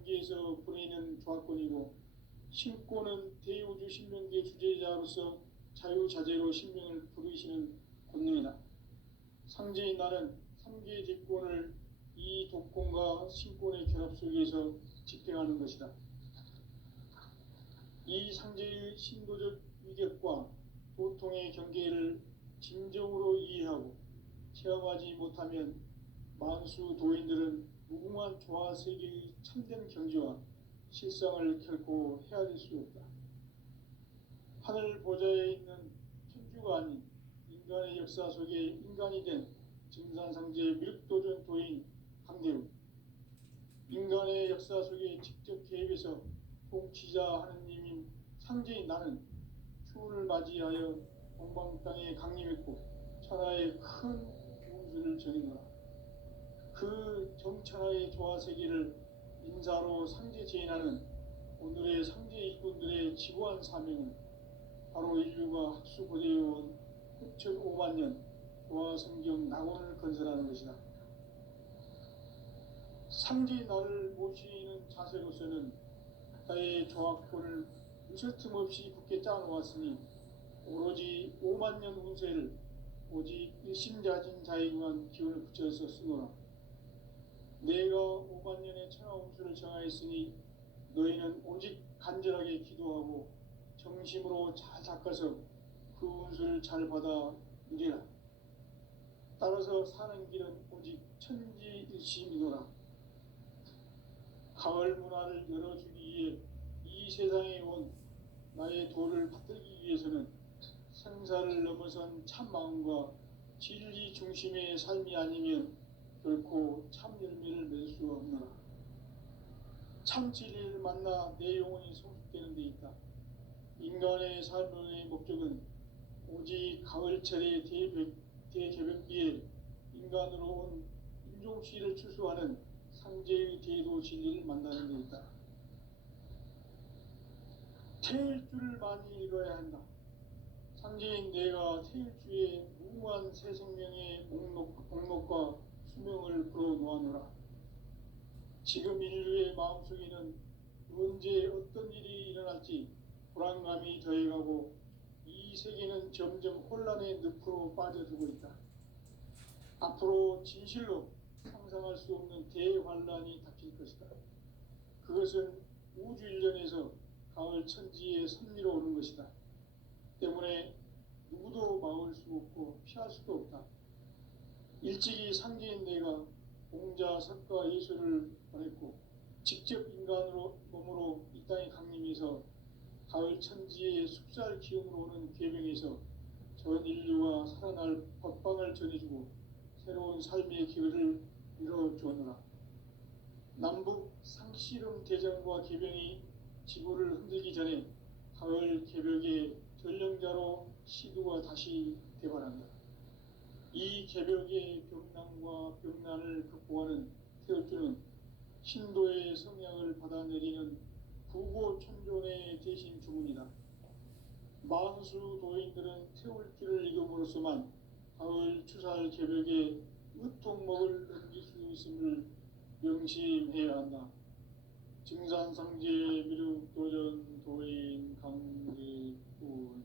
경계에서 보내는 조합권이고, 신권은 대우주 신명계 주제자로서 자유자재로 신명을 부르시는 권능이다. 상제인 나는 삼계 제권을 이 독권과 신권의 결합 속에서 집행하는 것이다. 이 상제의 신도적 위격과 도통의 경계를 진정으로 이해하고 체험하지 못하면 만수 도인들은 무궁한 조화 세계의 참된 경지와 실상을 결코 헤아릴 수 없다. 하늘 보좌에 있는 천주가 아닌 인간의 역사 속에 인간이 된 증산상제 미륵도전 도인 강대우, 인간의 역사 속에 직접 개입해서 통치자 하느님인 상제인 나는 추운을 맞이하여 동방 땅에 강림했고 천하의 큰 운수를 전이노라. 그 정천하의 조화세계를 인사로 상제 제인하는 오늘의 상제 일꾼들의 지고한 사명은 바로 인류가 학수고대해온 6,500만 년 조화성경 낙원을 건설하는 것이다. 상제의 나를 모시는 자세로서는 나의 조합권을 무쇠틈 없이 굳게 짜놓았으니 오로지 5만 년 운세를 오직 일심자진 자에게만 기운을 붙여서 쓰노라. 내가 5만 년의 천하 운수를 정하였으니 너희는 오직 간절하게 기도하고 정심으로 잘 닦아서 그 운수를 잘 받아 누리라. 따라서 사는 길은 오직 천지일심이노라. 가을 문화를 열어주기 위해 이 세상에 온 나의 도를 받들기 위해서는 생사를 넘어선 참 마음과 진리 중심의 삶이 아니면 결코 참 열매를 맺을 수 없노라. 참 진리를 만나 내 영혼이 성숙되는 데 있다. 인간의 삶의 목적은 오직 가을철의 대개벽기에 인간으로 온 인종시를 추수하는 상제의 대도 진리를 만나는 데 있다. 태일주를 많이 읽어야 한다. 상제인 내가 태일주의 무궁한 새 생명의 목록과 수명을 불어놓아노라. 지금 인류의 마음속에는 언제 어떤 일이 일어날지 불안감이 더해가고 이 세계는 점점 혼란의 늪으로 빠져들고 있다. 앞으로 진실로 상상할 수 없는 대환란이 닥칠 것이다. 그것은 우주 일련에서 가을 천지에 선미로 오는 것이다. 때문에 누구도 막을 수 없고 피할 수도 없다. 일찍이 상제인 내가 공자, 석가, 예수를 보냈고 직접 인간으로 몸으로 이 땅에 강림해서 가을 천지의 숲살 기운으로 오는 계명에서 전 인류가 살아날 법방을 전해주고 새로운 삶의 기회를 이뤄주었노라. 남북 상씨름 대전과 계병이 지구를 흔들기 전에 가을 개벽의 전령자로 시두가 다시 대발한다. 이 개벽의 병난과 병난을 극복하는 태울주는 신도의 성향을 받아내리는 부고천존의 대신 주문이다. 만수 도인들은 태울주를 읽음으로써만 가을 추살 개벽의 으통목을 넘길 수 있음을 명심해야 한다. 증산상제 미륵도전 도인 강대군.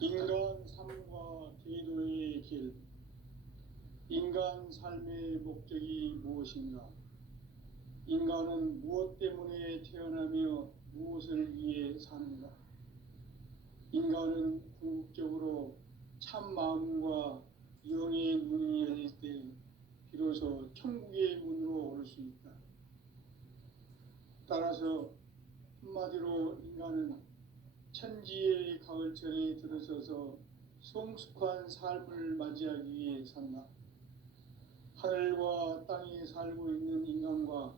인간 삶과 제도의 길. 인간 삶의 목적이 무엇인가? 인간은 무엇 때문에 태어나며 무엇을 위해 사는가? 인간은 궁극적으로 참 마음과 영의 문이 열릴 때 비로소 천국의 문으로 올 수 있다. 따라서 한마디로 인간은 천지의 가을철에 들어서서 성숙한 삶을 맞이하기 위해 산다. 하늘과 땅에 살고 있는 인간과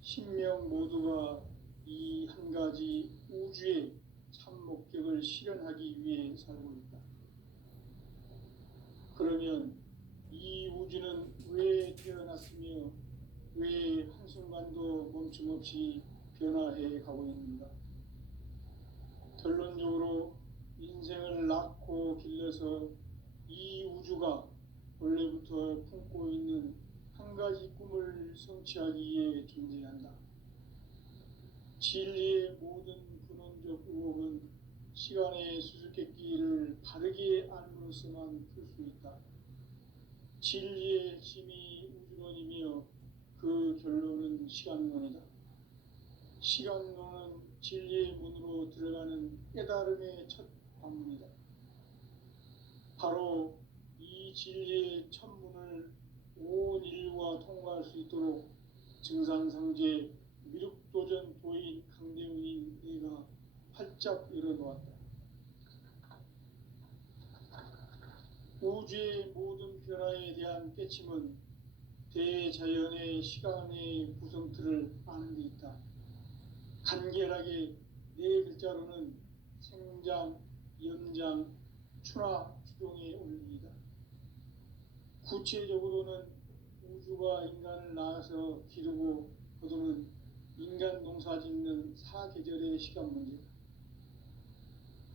신명 모두가 이 한 가지 우주의 참 목적을 실현하기 위해 살고 있다. 그러면 이 우주는 왜 태어났으며 왜 한순간도 멈춤없이 변화해 가고 있는가? 결론적으로 진리를 성취하기 위해 존재한다. 진리의 모든 근원적 의혹은 시간의 수수께끼를 바르게 알므로써만 풀 수 있다. 진리의 핵심이 우주론이며 그 결론은 시간론이다. 시간론은 진리의 문으로 들어가는 깨달음의 첫 관문이다. 바로 이 진리의 첫 문을 온 인류가 통과할 수 있도록 증산상제 미륵도전 도인 강대훈인 내가 활짝 열어놓았다. 우주의 모든 변화에 대한 깨침은 대자연의 시간의 구성틀을 아는 데 있다. 간결하게 네 글자로는 생장, 연장, 추나 추동의 원리이다. 구체적으로는 우주가 인간을 낳아서 기르고 거두는 인간 농사 짓는 사계절의 시간 문제다.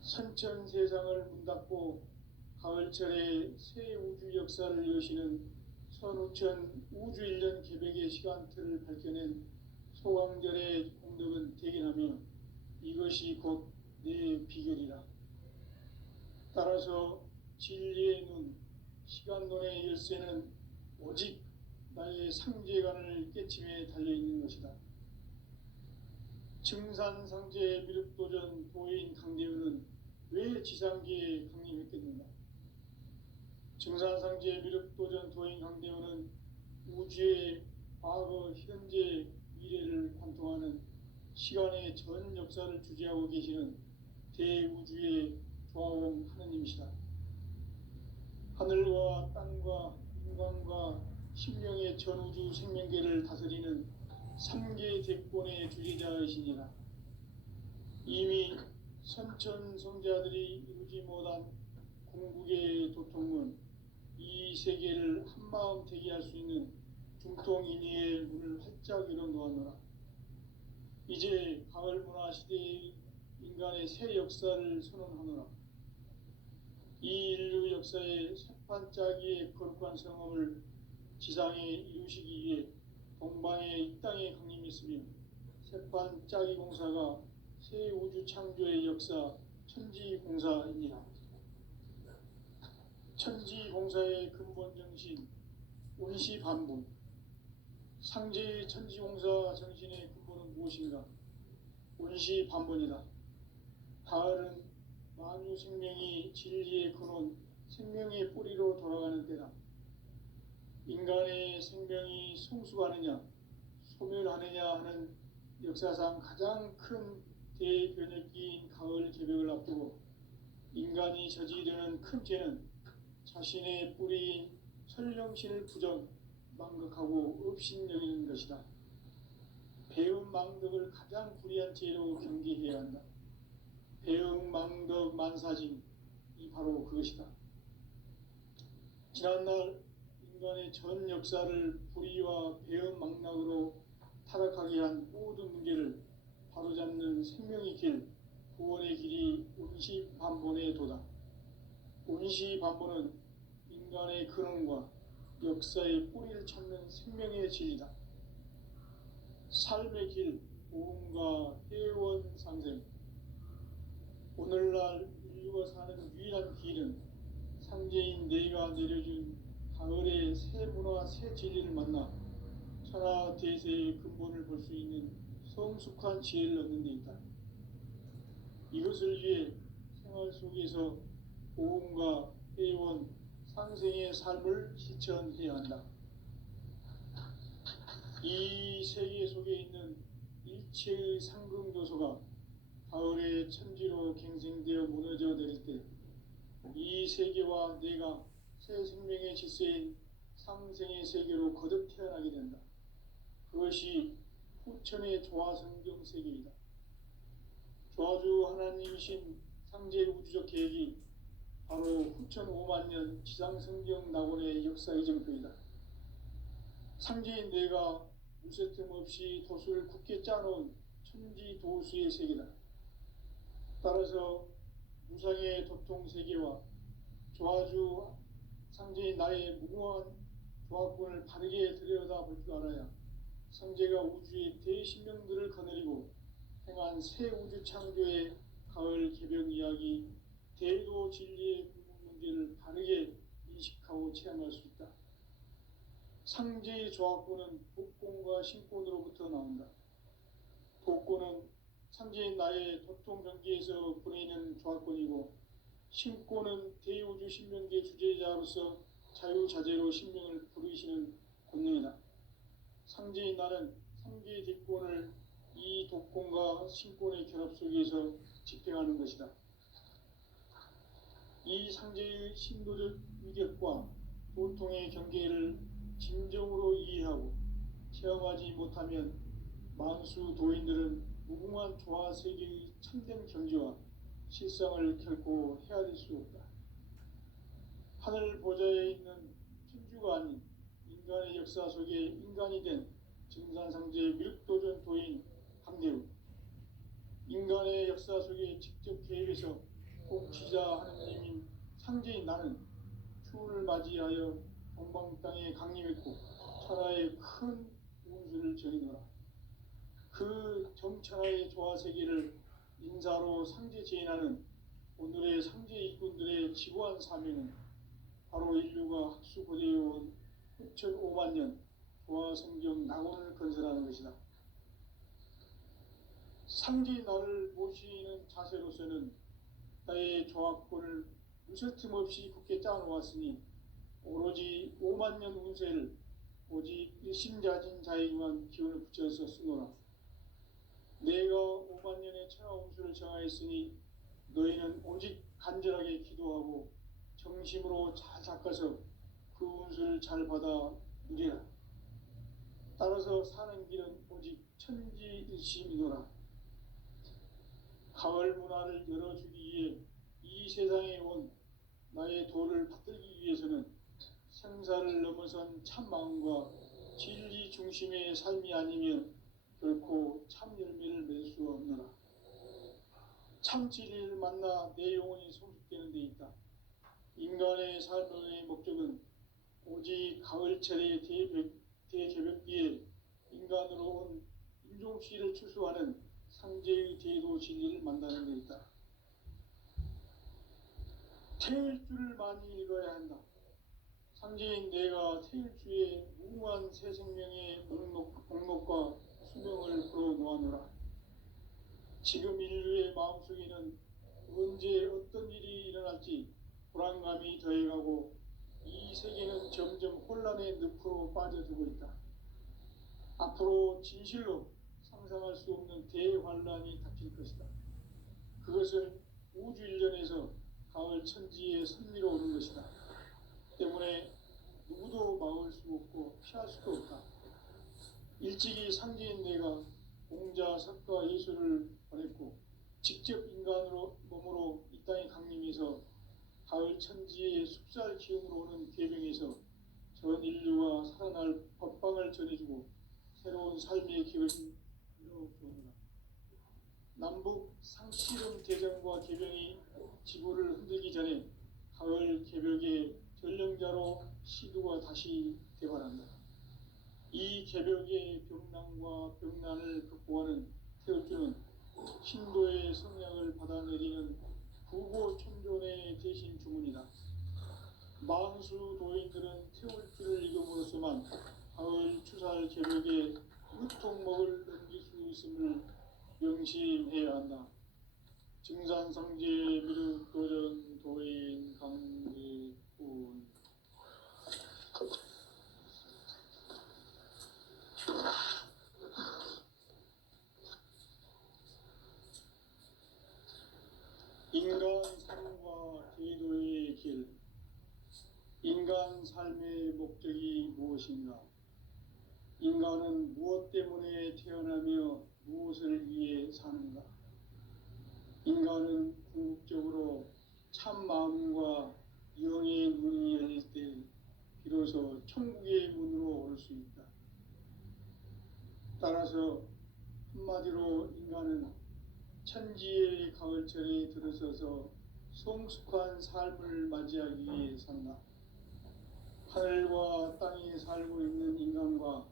선천 세상을 문닫고 가을철에 새 우주 역사를 여시는 선우천 우주 1년 개백의 시간틀을 밝혀낸 소강절의 공덕은 대견하며 이것이 곧 내 비결이라. 따라서 진리의 눈, 시간론의 열쇠는 오직 나의 상제관을 깨침에 달려있는 것이다. 증산상제 미륵도전 도인 강대훈은 왜 지상계에 강림했겠는가? 증산상제 미륵도전 도인 강대훈은 우주의 과거, 현재, 미래를 관통하는 시간의 전 역사를 주재하고 계시는 대우주의 조화원 하느님이시다. 하늘과 땅과 인간과 신명의 전우주 생명계를 다스리는 3계 대권의 주재자이시니라. 이미 선천성자들이 이루지 못한 궁극의 도통은 이 세계를 한마음 되게 할 수 있는 중통인의의 문을 활짝 열어놓았노라. 이제 가을 문화 시대의 인간의 새 역사를 선언하노라. 이 인류 역사의 새판짜기의 거룩한 성험을 지상에 이루시기 위해 동방의 이 땅에 강림했으며 새판짜기 공사가 새 우주 창조의 역사 천지공사이니라. 천지공사의 근본 정신 운시반분. 상제의 천지공사 정신의 근본은 무엇인가? 운시반분이다. 가을은 만유 생명이 진리의 근원, 생명의 뿌리로 돌아가는 때다. 인간의 생명이 성숙하느냐, 소멸하느냐 하는 역사상 가장 큰 대변혁기인 가을 개벽을 앞두고 인간이 저지르는 큰 죄는 자신의 뿌리인 설령신을 부정, 망각하고 업신여기는 것이다. 배움 망덕을 가장 불의한 죄로 경계해야 한다. 배움 망덕 만사징이 바로 그것이다. 지난날 인간의 전 역사를 불의와 배움 망락으로 타락하게 한 모든 문제를 바로잡는 생명의 길, 구원의 길이 운시반본의 도다. 운시반본은 인간의 근원과 역사의 뿌리를 찾는 생명의 진리다. 삶의 길, 보험과 회원 상생. 오늘날 인류가 사는 유일한 길은 상제인 내가 내려준 가을의 새 문화, 새 진리를 만나 천하 대세의 근본을 볼 수 있는 성숙한 지혜를 얻는 데 있다. 이것을 위해 생활 속에서 보험과 회원, 상생의 삶을 실천해야 한다. 이 세계 속에 있는 일체의 상승조소가 가을의 천지로 갱생되어 무너져 내릴 때 이 세계와 내가 새 생명의 질서인 상생의 세계로 거듭 태어나게 된다. 그것이 후천의 조화성경 세계이다. 조화주 하나님이신 상제 우주적 계획이 바로 후천 5만년 지상성경 낙원의 역사 이정표이다. 상제인 내가 무쇠틈 없이 도수를 굳게 짜놓은 천지도수의 세계다. 따라서 무상의 도통세계와 조화주 상제인 나의 무궁한 조화권을 바르게 들여다볼 줄 알아야 성제가 우주의 대신명들을 거느리고 행한 새 우주 창조의 가을 개벽 이야기, 대도 진리의 궁극 문제를 바르게 인식하고 체험할 수 있다. 상제의 조합구는 복권과 신권으로부터 나온다. 복권은 상제의 나의 도통 경계에서 보내는 조합권이고, 신권은 대우주 신명계 주제자로서 자유자재로 신명을 부르시는 권능이다. 상제의 나는 상제의 뒷권을 이 독권과 신권의 결합 속에서 집행하는 것이다. 이 상제의 신도적 위격과 보통의 경계를 진정으로 이해하고 체험하지 못하면 만수 도인들은 무궁한 조화 세계의 참된 경지와 실상을 결코 헤아릴 수 없다. 하늘 보좌에 있는 천주가 아닌 인간의 역사 속에 인간이 된 증산상제의 밀도전 도인 강대우, 인간의 역사 속에 직접 개입해서 통치자 하느님인 상제인 나는 추운을 맞이하여 동방 땅에 강림했고 천하의 큰 운수를 전이노라. 그 정천하의 조화세계를 인사로 상제 제인하는 오늘의 상제 일꾼들의 지고한 사명은 바로 인류가 학수고대해온 6,500만 년 조화성경 낙원을 건설하는 것이다. 상제의 나를 모시는 자세로서는 나의 조합권을 무쇠틈 없이 굳게 짜놓았으니 오로지 5만 년 운세를 오직 일심자진 자에게만 기운을 붙여서 쓰노라. 내가 5만 년의 천하 운수를 정하였으니 너희는 오직 간절하게 기도하고 정심으로 잘 닦아서 그 운수를 잘 받아 누리라. 따라서 사는 길은 오직 천지일심이노라. 가을 문화를 열어주기 위해 이 세상에 온 나의 도를 받들기 위해서는 생사를 넘어선 참 마음과 진리 중심의 삶이 아니면 결코 참 열매를 맺을 수 없노라. 참 진리를 만나 내 영혼이 성숙되는 데 있다. 인간의 삶의 목적은 오직 가을철의 대개벽기에 인간으로 온 인종시를 추수하는 상제의 대도 진리를 만나는 데 있다. 태일주를 많이 읽어야 한다. 상제인 내가 태일주의 무궁한 새 생명의 목록과 수명을 풀어놓아노라. 지금 인류의 마음속에는 언제 어떤 일이 일어날지 불안감이 더해가고 이 세계는 점점 혼란의 늪으로 빠져들고 있다. 앞으로 진실로 상상할 수 없는 대환란이 닥칠 것이다. 그것은 우주 일련에서 가을 천지의 선미로 오는 것이다. 때문에 누구도 막을 수 없고 피할 수도 없다. 일찍이 상제인 내가 공자, 석가, 예수를 보냈고 직접 인간으로 몸으로 이 땅에 강림해서 가을 천지의 숲살 기운으로 오는 계명에서 전 인류가 살아날 법방을 전해주고 새로운 삶의 길을 이뤄주었노라. 남북 상씨름 대전과 개병이 지구를 흔들기 전에 가을 개벽의 전령자로 시두가 다시 대발한다. 이 개벽의 병난과 병난을 극복하는 태울주는 신도의 성량을 받아내리는 부고천존의 대신 주문이다. 만수 도인들은 태울주를 읽음으로써만 가을 추살 개벽의 으통목을 넘길 수 있음을 명심해야 한다. 증산상제 미륵도전 도인 강대훈. 인간 삶과 제도의 길. 인간 삶의 목적이 무엇인가? 인간은 무엇 때문에 태어나며 무엇을 위해 사는가? 인간은 궁극적으로 참 마음과 영의 문이 열릴 때 비로소 천국의 문으로 올 수 있다. 따라서 한마디로 인간은 천지의 가을철에 들어서서 성숙한 삶을 맞이하기 위해 산다. 하늘과 땅에 살고 있는 인간과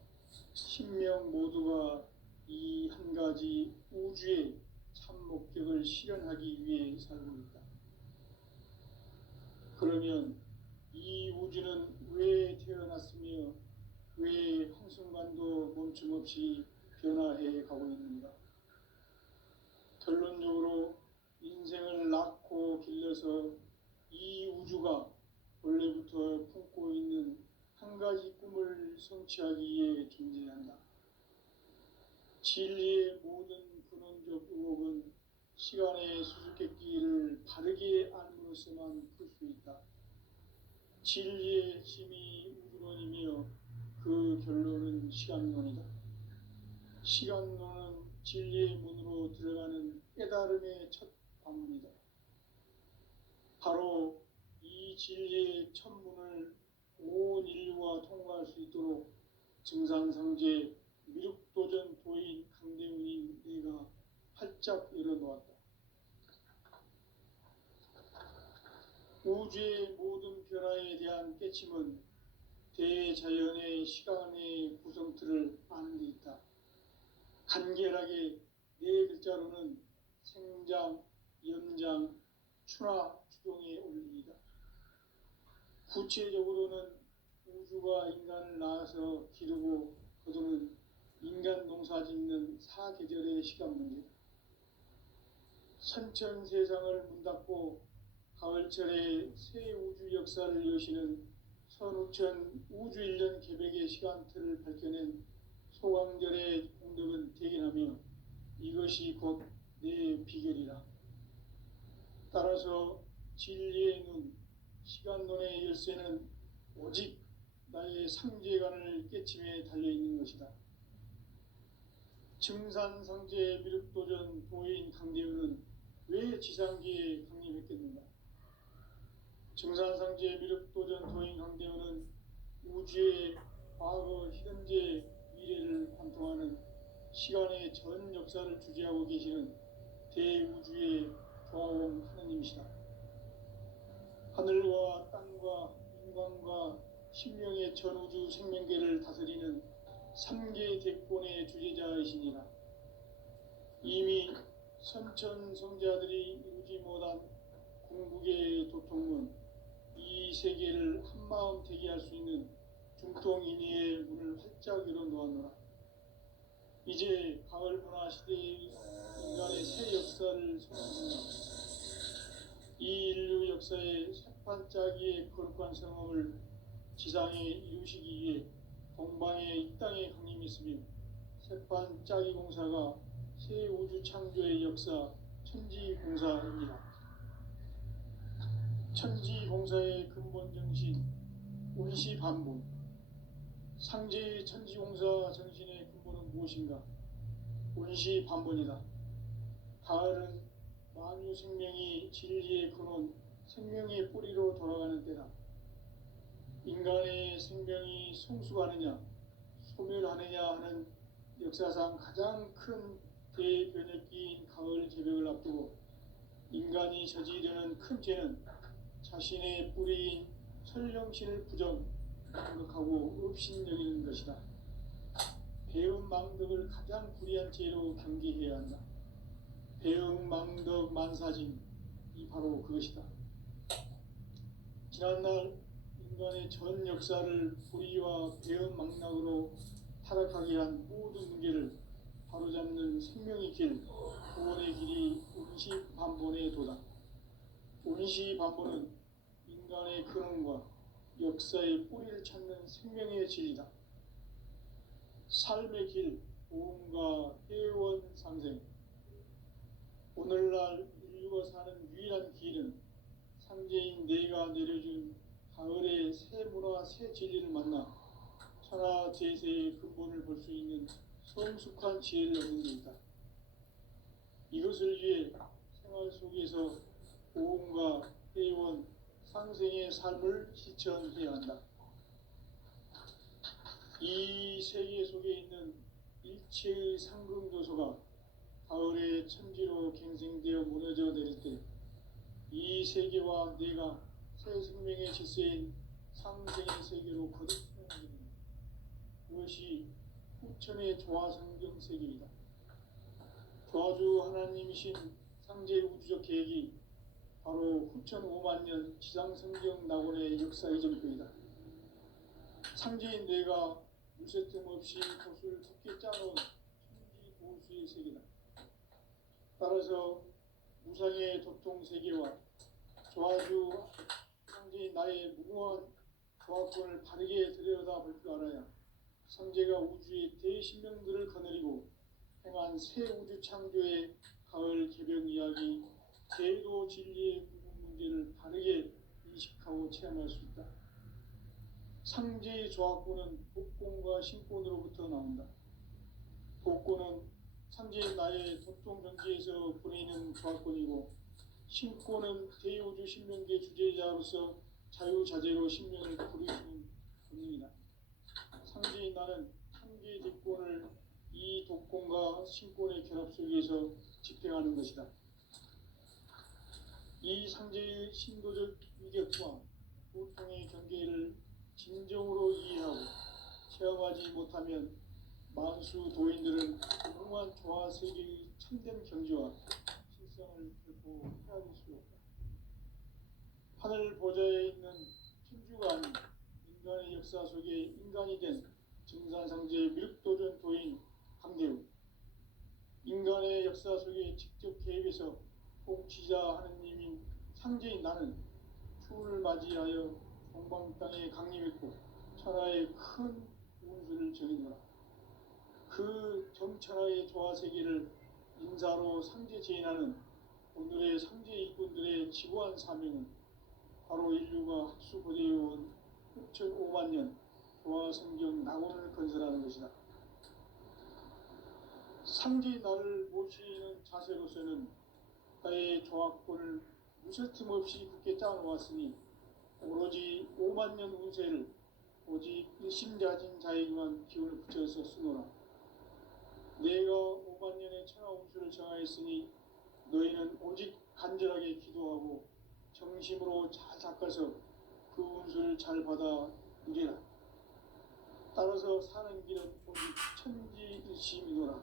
신명 모두가 이 한 가지 우주의 참 목적을 실현하기 위해 살고 있다. 그러면 이 우주는 왜 태어났으며 왜 한순간도 멈춤 없이 변화해 가고 있는가? 결론적으로 인생을 낳고 길러서 이 우주가 원래부터 품고 있는 한 가지 꿈을 성취하기 위해 존재한다. 진리의 모든 근원적 의혹은 시간의 수수께끼를 바르게 알므로써만 풀 수 있다. 진리의 핵심이 우주론이며 그 결론은 시간론이다. 시간론은 진리의 문으로 들어가는 깨달음의 첫 관문이다. 바로 이 진리의 첫 문을 온 인류가 통과할 수 있도록 증산상제 미륵도전 도인 강대훈인 내가 활짝 열어놓았다. 우주의 모든 변화에 대한 깨침은 대자연의 시간의 구성틀을 아는 데 있다. 간결하게 네 글자로는 생장, 연장, 추나 추동의 원리이다. 구체적으로는 우주가 인간을 낳아서 기르고 거두는 인간 농사 짓는 사계절의 시간 문제. 선천 세상을 문 닫고 가을철에 새 우주 역사를 여시는 선우천 우주 1년 계백의 시간틀을 밝혀낸 소강절의 공덕은 대견하며 이것이 곧 내 비결이라. 따라서 진리의 눈, 시간론의 열쇠는 오직 나의 상제관을 깨침에 달려있는 것이다. 증산상제 미륵도전 도인 강대훈은 왜 지상기에 강림했겠는가? 증산상제 미륵도전 도인 강대훈은 우주의 과거, 현재, 미래를 관통하는 시간의 전 역사를 주재하고 계시는 대우주의 조화원 하느님이시다. 하늘과 땅과 인간과 신명의 전우주 생명계를 다스리는 3계 대권의 주재자이시니라. 이미 선천성자들이 이루지 못한 궁극의 도통은 이 세계를 한마음 되게 할 수 있는 중통인의의 문을 활짝 열어놓았노라. 이제 가을 문화 시대의 인간의 새 역사를 선언한다. 이 인류 역사의 새판짜기의 거룩한 성험을 지상에 이루시기 위해 동방의 이 땅에 강림했으며 새판짜기 공사가 새 우주 창조의 역사 천지공사입니다. 천지공사의 근본 정신 운시반본. 상제의 천지공사 정신의 근본은 무엇인가? 운시반본이다. 가을은 만유 생명이 진리의 근원, 생명의 뿌리로 돌아가는 때다. 인간의 생명이 성숙하느냐, 소멸하느냐 하는 역사상 가장 큰 대변혁기인 가을 개벽을 앞두고 인간이 저지르는 큰 죄는 자신의 뿌리인 설령신을 생각하고 업신여기는 것이다. 배은망덕을 가장 불의한 죄로 경계해야 한다. 배은망덕 만사징, 이 바로 그것이다. 지난날 인간의 전 역사를 불의와 배은망락으로 타락하게 한 모든 문제를 바로잡는 생명의 길, 구원의 길이 운시반본의 도다. 운시반본은 인간의 근원과 역사의 뿌리를 찾는 생명의 진리다. 삶의 길, 보험과 회원 상생. 오늘날 인류가 사는 유일한 길은 상제인 내가 내려준 가을의 새 문화, 새 진리를 만나 천하 제세의 근본을 볼 수 있는 성숙한 지혜를 얻는 데 있다. 이것을 위해 생활 속에서 보험과 회원, 상생의 삶을 실천해야 한다. 이 세계 속에 있는 일체의 상금조소가 가을의 천지로 갱생되어 무너져 내릴 때 이 세계와 내가 새 생명의 질서인 상생의 세계로 거듭나는 그것이 후천의 조화성경 세계이다. 조화주 하나님이신 상제 우주적 계획이 바로 후천 5만 년 지상성경 낙원의 역사 이전표이다. 상제인 내가 무쇠틈 없이 돛을 깊게 짜놓은 천지 보수의 세계다. 따라서 무상의 도통 세계와 조화주 상제인 나의 무궁한 조화권을 바르게 들여다볼 줄 알아야 상제가 우주의 대신명들을 거느리고 행한 새 우주 창조의 가을 개벽 이야기, 제도 진리의 구분 문제를 바르게 인식하고 체험할 수 있다. 상제의 조화권은 복권과 신권으로부터 나온다. 복권은 상제의 나의 도통 경지에서 보내는 조화권이고, 신권은 대우주 신명계 주제자로서 자유자재로 신명을 부르시는 본능이다. 상제인 나는 상제의 대권을 이 독권과 신권의 결합 속에서 집행하는 것이다. 이 상제의 신도적 위격과 보통의 경계를 진정으로 이해하고 체험하지 못하면 만수 도인들은 무궁한 조화 세계의 참된 경지와 실상을 결코 헤아릴 수 없다. 하늘 보좌에 있는 천주가 아닌 인간의 역사 속에 인간이 된 증산상제의 미륵도전 도인 강대우, 인간의 역사 속에 직접 개입해서 통치자 하느님인 상제인 나는 추운을 맞이하여 동방 땅에 강림했고 천하의 큰 운수를 정해노라. 그 정천하의 조화세계를 인사로 상제 제인하는 오늘의 상제 일꾼들의 지구한 사명은 바로 인류가 학수고대해온 6,5만 년 조화성경 낙원을 건설하는 것이다. 상제의 나를 모시는 자세로서는 나의 조화권을 무쇠틈 없이 굳게 짜놓았으니 오로지 5만 년 운세를 오직 일심자진 자에게만 기운을 붙여서 쓰노라. 내가 5만 년의 천하 운수를 정하였으니 너희는 오직 간절하게 기도하고 정심으로 잘 닦아서 그 운수를 잘 받아 누리라. 따라서 사는 길은 오직 천지일심이노라.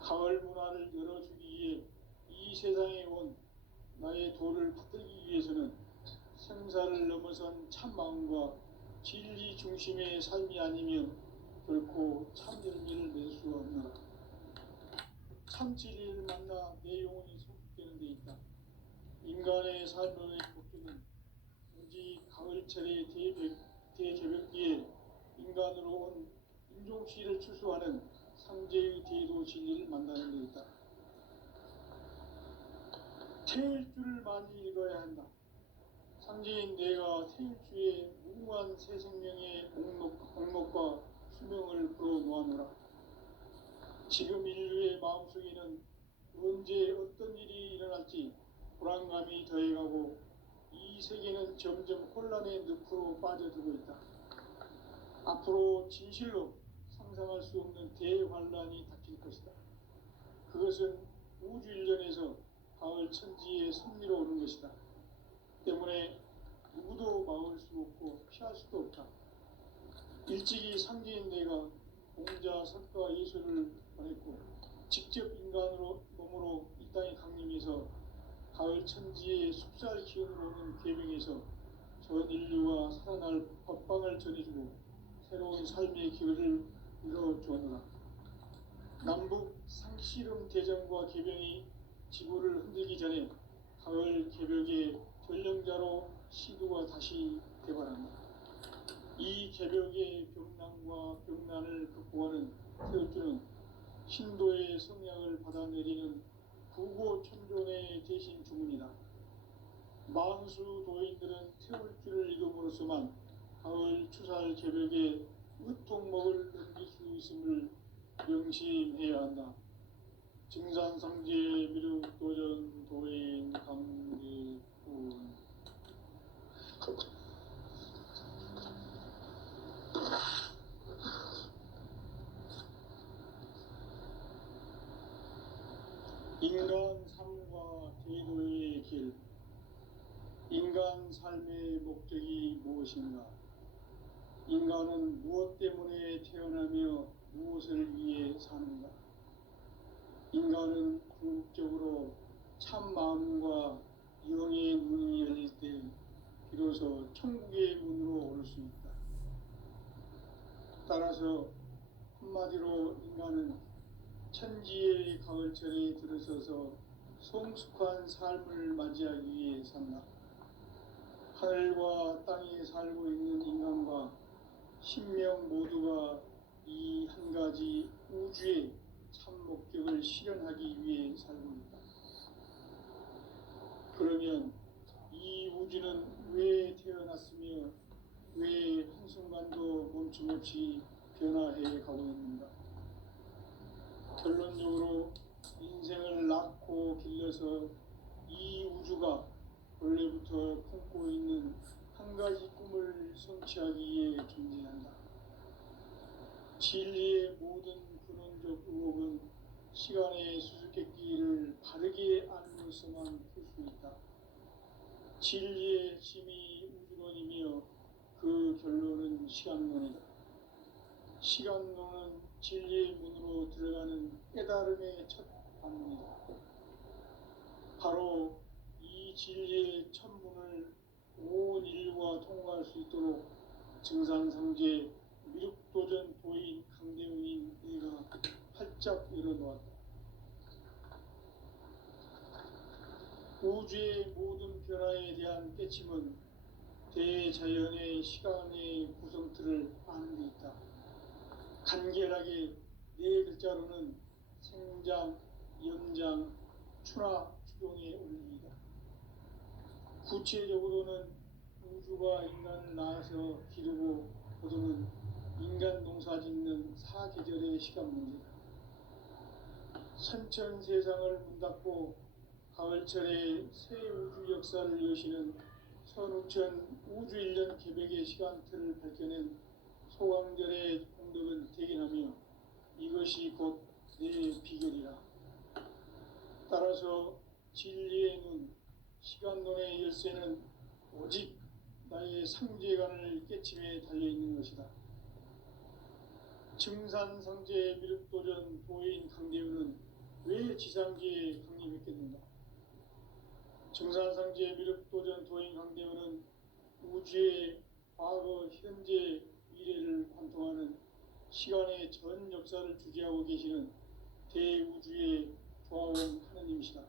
가을 문화를 열어주기 위해 이 세상에 온 나의 도를 받들기 위해서는 생사를 넘어선 참마음과 진리 중심의 삶이 아니면 결코 참 열매를 낼 수 없노라. 참 진리를 만나 내 영혼이 성숙되는 데 있다. 인간의 삶의 목적은 오직 가을철의 대개벽기에 인간으로 온 인종씨를 추수하는 상제의 대도 진리를 만나는 데 있다. 태일주를 많이 읽어야 한다. 상제인 내가 태일주의 무궁한 새 생명의 목록과 수명을 풀어놓아노라. 지금 인류의 마음속에는 언제 어떤 일이 일어날지 불안감이 더해가고 이 세계는 점점 혼란의 늪으로 빠져들고 있다. 앞으로 진실로 상상할 수 없는 대환란이 닥칠 것이다. 그것은 우주 일전에서 가을 천지의 섭리로 오는 것이다. 때문에 누구도 막을 수 없고 피할 수도 없다. 일찍이 상제인 내가 공자, 석가, 예수를 보냈고 직접 인간으로 몸으로 이 땅에 강림해서 가을 천지의 숲살 기운으로 오는 계명에서 전 인류가 살아날 법방을 전해주고 새로운 삶의 기회를 이뤄주었노라. 남북 상씨름 대전과 개병이 지구를 흔들기 전에 가을 개벽의 전령자로 시도가 다시 개발한다. 이 개벽의 병난과 병난을 극복하는 태울주는 신도의 성약을 받아내리는 부고천존의 대신 주문이다. 만수 도인들은 태울주를 읽음으로써만 가을 추살 개벽에 으통목을 넘길 수 있음을 명심해야 한다. 증산상제 미륵도전 도인 강대훈. 인간 삶과 제도의 길. 인간 삶의 목적이 무엇인가? 인간은 무엇 때문에 태어나며 무엇을 위해 사는가? 인간은 궁극적으로 참 마음과 영의 문이 열릴 때 비로소 천국의 문으로 오를 수 있다. 따라서 한마디로 인간은 천지의 가을철에 들어서서 성숙한 삶을 맞이하기 위해 산다. 하늘과 땅에 살고 있는 인간과 신명 모두가 이 한 가지 우주의 참 목적을 실현하기 위해 살고 있다. 그러면 이 우주는 왜 태어났으며 왜 한순간도 멈춤없이 변화해 가고 있는가? 결론적으로 인생을 낳고 길러서 이 우주가 원래부터 품고 있는 한 가지 꿈을 성취하기 위해 존재한다. 진리의 모든 근원적 의혹은 시간의 수수께끼를 바르게 알면서만 풀 수 있다. 진리의 핵심이 우주론이며 그 결론은 시간론이다. 시간론은 진리의 문으로 들어가는 깨달음의 첫 방문이다. 바로 이 진리의 첫 문을 온 인류가 통과할 수 있도록 증산상제 미륵도전 도인 강대웅인 내가 활짝 열어놓았다. 우주의 모든 변화에 대한 깨침은 대자연의 시간의 구성틀을 아는 데 있다. 간결하게 네 글자로는 생장, 연장, 추나 추동의 원리이다. 구체적으로는 우주가 인간을 낳아서 기르고 거두는 인간 농사 짓는 사계절의 시간 문제다. 선천 세상을 문 닫고 가을철에 새 우주 역사를 여시는 선우천 우주 1년 개백의 시간틀을 밝혀낸 소강절의 공덕은 대견하며 이것이 곧 내 비결이라. 따라서 진리의 눈, 시간론의 열쇠는 오직 나의 상제관을 깨침에 달려있는 것이다. 증산상제 미륵도전 도인 강대우는 왜 지상계에 강림했겠는가? 증산상제 미륵도전 도인 강대우는 우주의 과거, 현재, 미래를 관통하는 시간의 전 역사를 주재하고 계시는 대우주의 조화원 하느님이시다.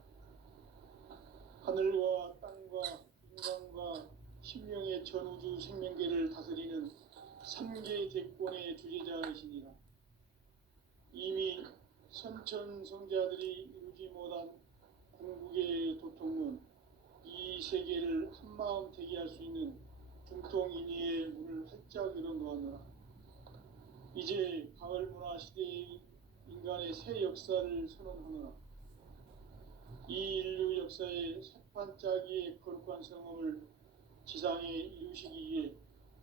하늘과 땅과 인간과 신명의 전우주 생명계를 다스리는 3개 대권의 주재자이시니라. 이미 선천성자들이 이루지 못한 궁극의 도통은 이 세계를 한마음 되게 할 수 있는 중통인의의 문을 활짝 열어놓았노라. 이제 가을문화 시대의 인간의 새 역사를 선언하노라. 이 인류 역사의 새판짜기의 거룩한 성험을 지상에 이루시기 위해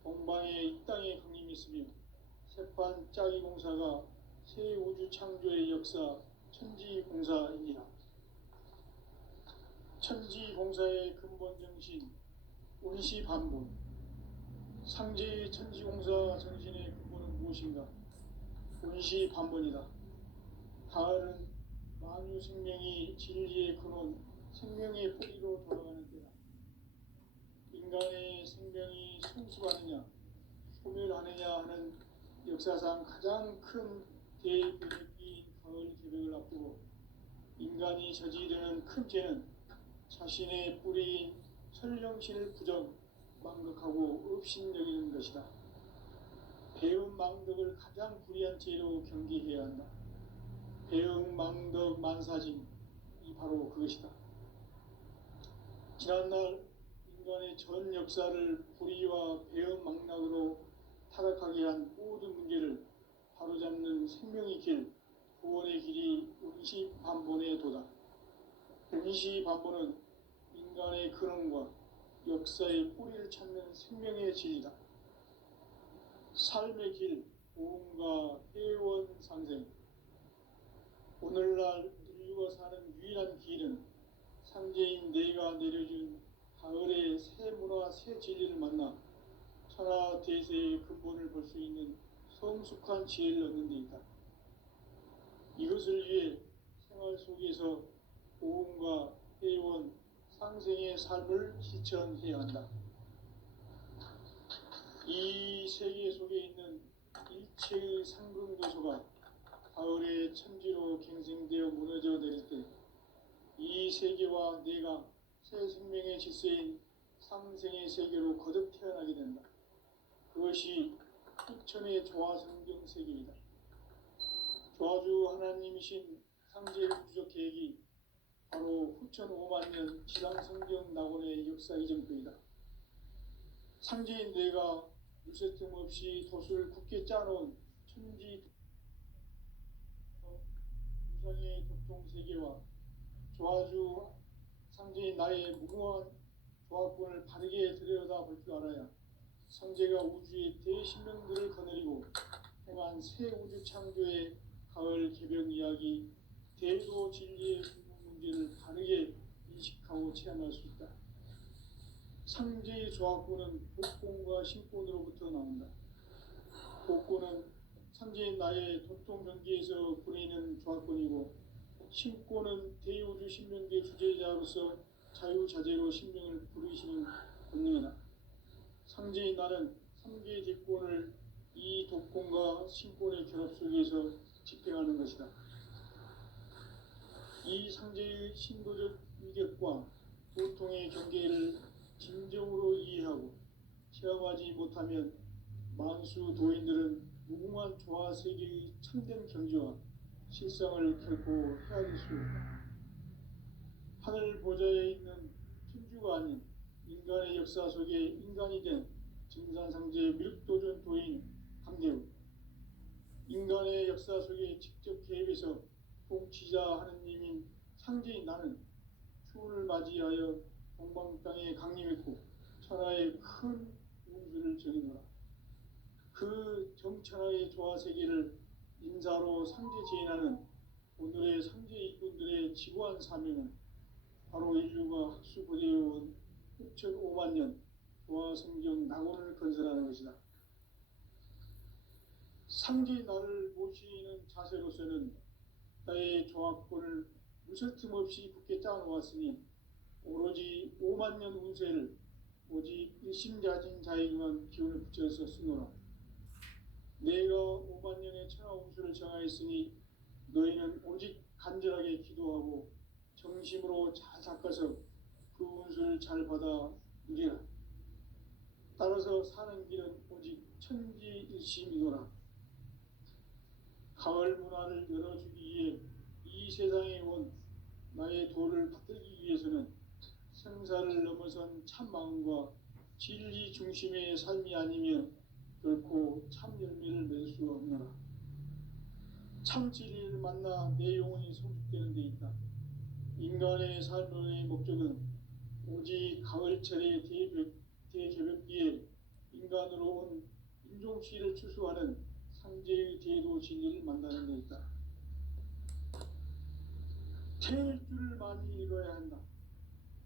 동방의 이 땅에 강림했으며 새판짜기 공사가 새 우주 창조의 역사 천지공사이니라. 천지공사의 근본 정신 운시반본. 상제의 천지공사 정신의 근본은 무엇인가? 운시반본이다. 가을은 만유 생명이 진리의 근원, 생명의 뿌리로 돌아가는 때다. 인간의 생명이 성숙하느냐, 소멸하느냐 하는 역사상 가장 큰 대개벽인 가을 개벽을 앞두고 인간이 저지르는 큰 죄는 자신의 뿌리인 설령신을 부정, 망극하고 업신여기는 것이다. 배움 망덕을 가장 불의한 죄로 경계해야 한다. 배움 망덕 만사진이 바로 그것이다. 지난날 인간의 전 역사를 불의와 배움 망락으로 타락하게 한 모든 문제를 바로잡는 생명의 길, 구원의 길이 운시반본의 도다. 운시반본은 인간의 근원과 역사의 뿌리를 찾는 생명의 진리다. 삶의 길, 보험과 회원 상생. 오늘날 인류가 사는 유일한 길은 상제인 내가 내려준 가을의 새 문화, 새 진리를 만나 천하 대세의 근본을 볼 수 있는 성숙한 지혜를 얻는 데 있다. 이것을 위해 생활 속에서 보험과 회원, 상생의 삶을 실천해야 한다. 이 세계 속에 있는 일체의 상근교소가 가을의 천지로 갱생되어 무너져 내릴 때 이 세계와 내가 새 생명의 질서인 상생의 세계로 거듭 태어나게 된다. 그것이 후천의 조화성경 세계이다. 조화주 하나님이신 상제 우주적 계획이 바로 후천 5만 년 지상성경 낙원의 역사 이전표이다. 상제인 내가 물새틈 없이 돛을 굳게 짜놓은 천지 무상의 교통세계와 조화주 상제인 나의 무궁한 조화권을 바르게 들여다볼 줄 알아야 상제가 우주의 대신명들을 거느리고 행한 새 우주 창조의 가을 개벽 이야기, 대도 진리의 문제를 바르게 인식하고 체험할 수 있다. 상제의 조화권은 복권과 신권으로부터 나온다. 복권은 상제인 나의 도통 경기에서 부리는 조화권이고, 신권은 대우주 신명계 주제자로서 자유자재로 신명을 부르시는 권능이다. 상제인 나는 3개의 대권을 이 독권과 신권의 결합 속에서 집행하는 것이다. 이 상제의 신도적 위력과 도통의 경계를 진정으로 이해하고 체험하지 못하면 만수 도인들은 무궁한 조화 세계의 참된 경지와 실상을 결코 헤아릴 수 없다. 하늘 보좌에 있는 천주가 아닌 인간의 역사 속에 인간이 된 증산상제 미륵도전 도인 강대우, 인간의 역사 속에 직접 개입해서 통치자 하느님인 상제인 나는 추운을 맞이하여 동방 땅에 강림했고 천하의 큰 운수를 정해놓아 그 정천하의 조화세계를 인사로 상제 제인하는 오늘의 상제 일꾼들의 지구한 사명은 바로 인류가 학수부대해온 6,5만 년 조화성경 낙원을 건설하는 것이다. 상제인 나를 모시는 자세로서는 나의 조화권을 무설틈 없이 굳게 짜놓았으니 오로지 5만 년 운세를 오직 일심자진 자에게만 기운을 붙여서 쓰노라. 내가 5만 년의 천하 운수를 정하였으니 너희는 오직 간절하게 기도하고 정심으로 잘 닦아서 그 운수를 잘 받아 누리라. 따라서 사는 길은 오직 천지일심이노라. 가을 문화를 열어주기 위해 이 세상에 온 나의 도를 받들기 위해서는 생사를 넘어선 참 마음과 진리 중심의 삶이 아니면 결코 참 열매를 맺을 수 없노라. 참 진리를 만나 내 영혼이 성숙되는 데 있다. 인간의 삶의 목적은 오직 가을철의 대개벽기에 인간으로 온 인종시를 추수하는 상제의 대도 진리를 만나는 데 있다. 태일주를 많이 읽어야 한다.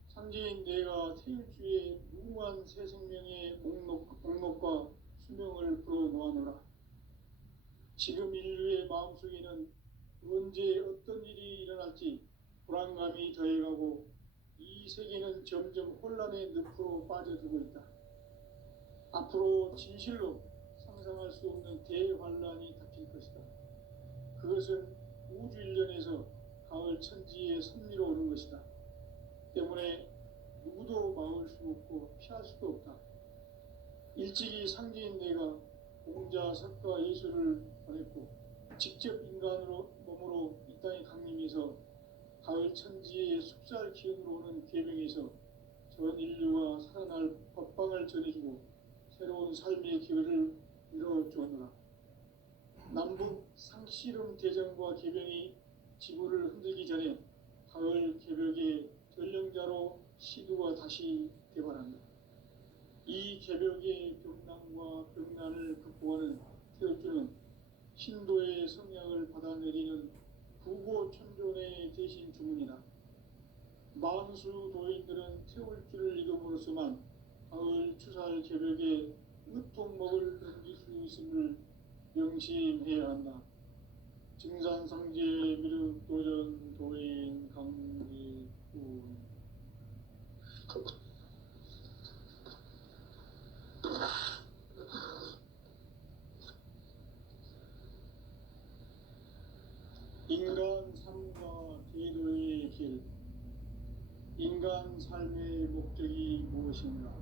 상제인 내가 태일주의 무궁한 새 생명의 목록과 수명을 불어놓아노라. 지금 인류의 마음속에는 언제 어떤 일이 일어날지 불안감이 더해가고 이 세계는 점점 혼란의 늪으로 빠져들고 있다. 앞으로 진실로 상상할 수 없는 대환란이 닥칠 것이다. 그것은 우주 일련에서 가을 천지의 섭리로 오는 것이다. 때문에 누구도 막을 수 없고 피할 수도 없다. 일찍이 상제인 내가 공자, 석가, 예수를 보냈고 직접 인간으로 몸으로 이 땅에 강림해서 가을 천지의 숙살 기운으로 오는 계명에서 전 인류가 살아날 법방을 전해주고 새로운 삶의 기회를 이뤄주었노라. 남북 상씨름 대전과 개병이 지구를 흔들기 전에 가을 개벽의 전령자로 시두가 다시 대발한다. 이 개벽의 병난과 병난을 극복하는 태엽주는 신도의 성약을 받아내리는 부고천존의 대신 주문이다. 만수 도인들은 태울주를 이름으로서만 가을 추살 개벽의 으통목을 넘길 수 있음을 명심해야 한다. 증산상제 미륵도전 도인 강리군. 인간 삶과 계도의 길. 인간 삶의 목적이 무엇인가?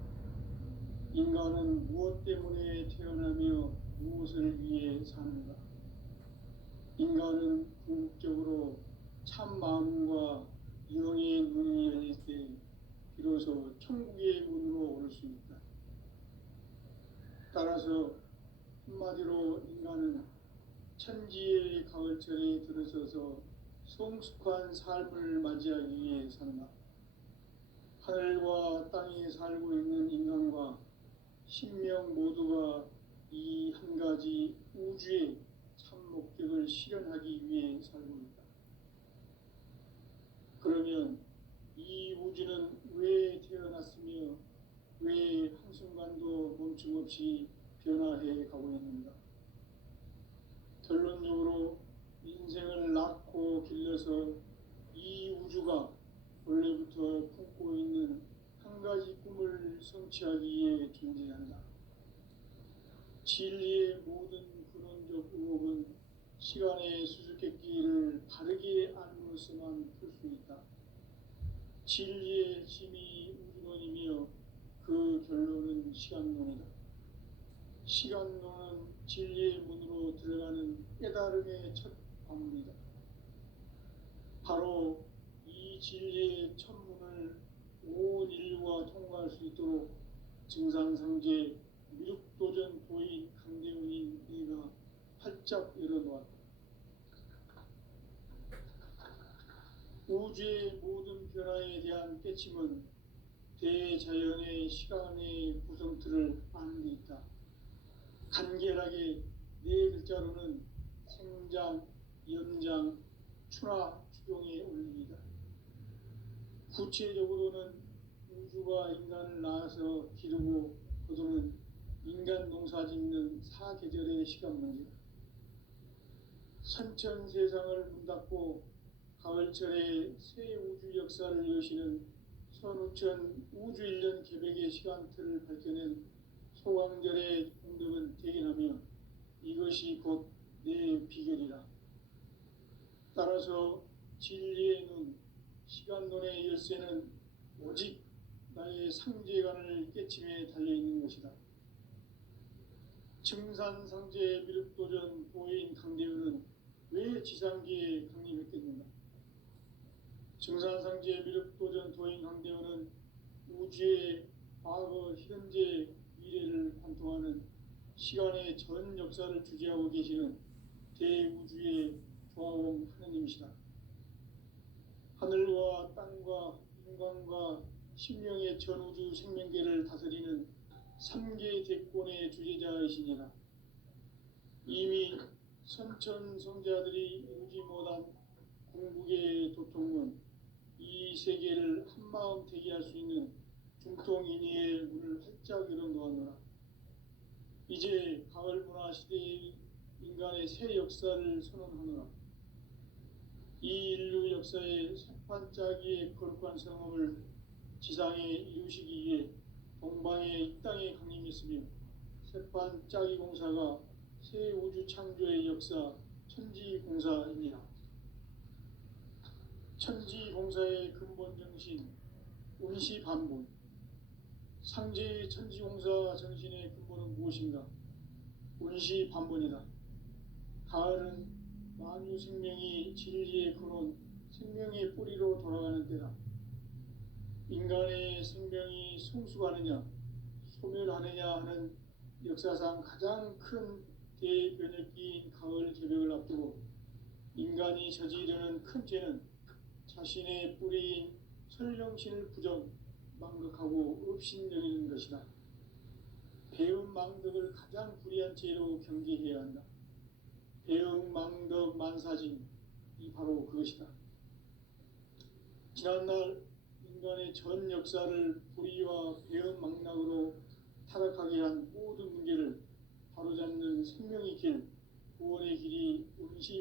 인간은 무엇 때문에 태어나며 무엇을 위해 사는가? 인간은 궁극적으로 참 마음과 영의 눈이 열릴 때 비로소 천국의 문으로 오를 수 있다. 따라서 한마디로 인간은 천지의 가을철에 들어서서 성숙한 삶을 맞이하기 위해 산다. 하늘과 땅에 살고 있는 인간과 신명 모두가 이 한 가지 우주의 참 목적을 실현하기 위해 살고 있다. 그러면 이 우주는 왜 태어났으며 왜 한순간도 멈춤없이 변화해 가고 있는가? 결론적으로 인생을 낳고 길러서 이 우주가 원래부터 품고 있는 한 가지 꿈을 성취하기 위해 존재한다. 진리의 모든 근원적 의혹은 시간의 수수께끼를 바르게 알므로서만 풀 수 있다. 진리의 힘이 우주론이며 그 결론은 시간론이다. 시간론은 진리의 문으로 들어가는 깨달음의 첫 방문이다. 바로 이 진리의 첫 문을 온 인류가 통과할 수 있도록 증산상제 미륵도전 도인 강대훈인 이가 활짝 열어놓았다. 우주의 모든 변화에 대한 깨침은 대자연의 시간의 구성틀을 아는 데 있다. 간결하게 네 글자로는 생장, 연장, 추나 추동의 원리이다. 구체적으로는 우주가 인간을 낳아서 기르고 거두는 인간 농사 짓는 사계절의 시간 문제다. 선천 세상을 문닫고 가을철에 새 우주 역사를 여시는 선우천 우주 1년 계백의 시간틀을 밝혀낸 소강절의 공덕은 대견하며 이것이 곧 내 비결이라. 따라서 진리의 눈, 시간론의 열쇠는 오직 나의 상제관을 깨침에 달려있는 것이다. 증산상제 미륵도전 도인 강대훈은 왜 지상기에 강림했겠는가? 증산상제 미륵도전 도인 강대훈은 우주의 과거, 현재, 미래를 관통하는 시간의 전 역사를 주재하고 계시는 대우주의 조화원 하느님이시다. 하늘과 땅과 인간과 신명의 전우주 생명계를 다스리는 3계 대권의 주재자이시니라. 이미 선천성자들이 이루지 못한 궁극의 도통문, 이 세계를 한마음 되게 할 수 있는 중통인의의 문을 활짝 열어놓았노라. 이제 가을 문화 시대의 인간의 새 역사를 선언하노라. 이 인류 역사의 새판짜기의 거룩한 성업을 지상에 이루시기 위해 동방의 이 땅에 강림했으며 새판짜기 공사가 새 우주 창조의 역사 천지공사입니다. 천지공사의 근본 정신 운시반본. 상제의 천지공사 정신의 근본은 무엇인가? 운시반본이다. 가을은 만유 생명이 진리의 근원, 생명의 뿌리로 돌아가는 때다. 인간의 생명이 성숙하느냐, 소멸하느냐 하는 역사상 가장 큰 대변혁기인 가을 개벽을 앞두고 인간이 저지르는 큰 죄는 자신의 뿌리인 설령신을 부정, 망극하고 업신여기는 것이다. 배움 망덕을 가장 불의한 죄로 경계해야 한다. 배움 망덕 만사진, 이 바로 그것이다. 지난날 인간의 전 역사를 불의와 배움 망락으로 타락하게 한 모든 문제를 바로잡는 생명의 길, 구원의 길이